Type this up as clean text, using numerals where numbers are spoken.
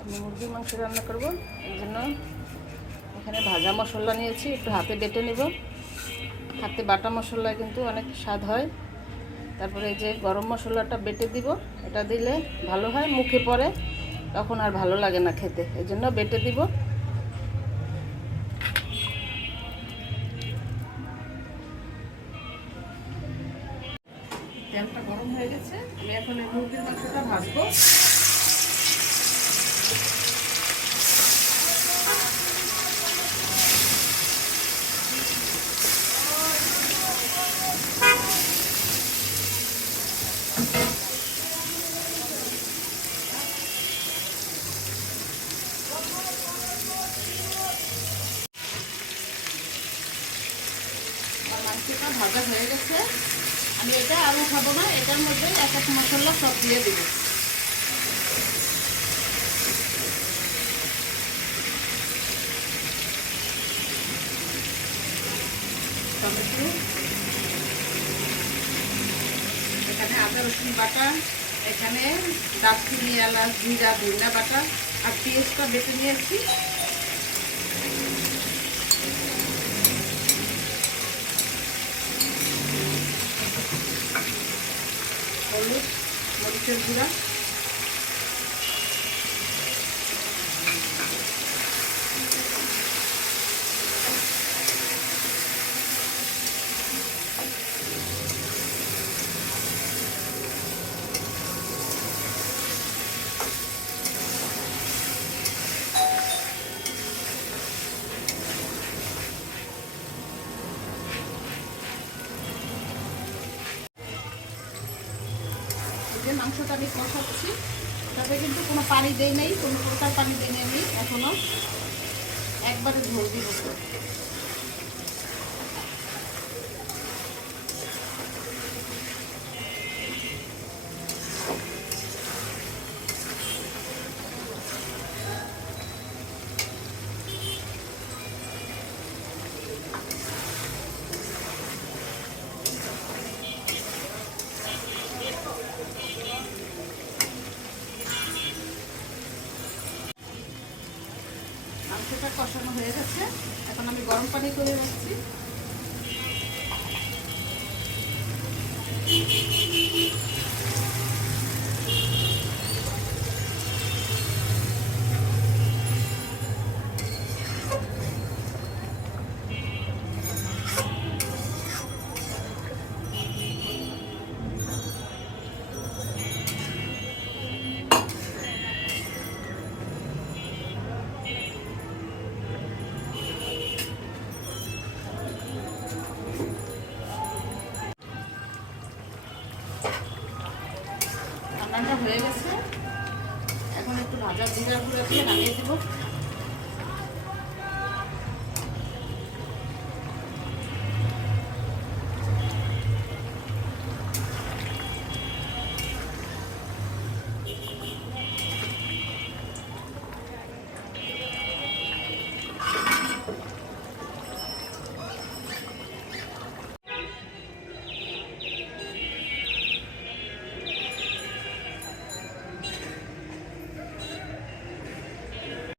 আমি মুরগির মাংস রান্না করব, এই জন্য এখানে ভাজা মশলা নিয়েছি, একটু হাতে বেটে নেব। হাতে বাটা মশলা কিন্তু অনেক স্বাদ হয়। তারপরে এই যে গরম মশলাটা বেটে দিব, এটা দিলে ভালো হয়, মুখে পড়ে তখন আর ভালো লাগে না খেতে, এই জন্য বেটে দিব। তেলটা গরম হয়ে গেছে, আমি এখন এই মুরগির মাংসটা ভাজবো। মাংসটা ভাজা হয়ে গেছে, আমি এটা আর উঠাবো না, এটার মধ্যে এক এক মশলা সব দিয়ে দিব। টমেটো, এখানে আদা রসুন বাটা, এখানে দারচিনি এলাচ জিরা ধনিয়া বাটা আর পেঁয়াজটা বেটে নিয়েছি। হলুদ, মরিচের গুঁড়া, যে মাংসটা আমি কষাচ্ছি, তবে কিন্তু কোনো পানি দেই নেই, কোনো প্রকার পানি দিই নেই, আমি এখনো একবারে ঝোল দিব। মাংসটা কষানো হয়ে গেছে, এখন আমি গরম পানি করে রাখছি। রান্নাটা হয়ে গেছে, এখন একটু ভাজা জিরা গুঁড়া দিয়ে নামিয়ে দেবো।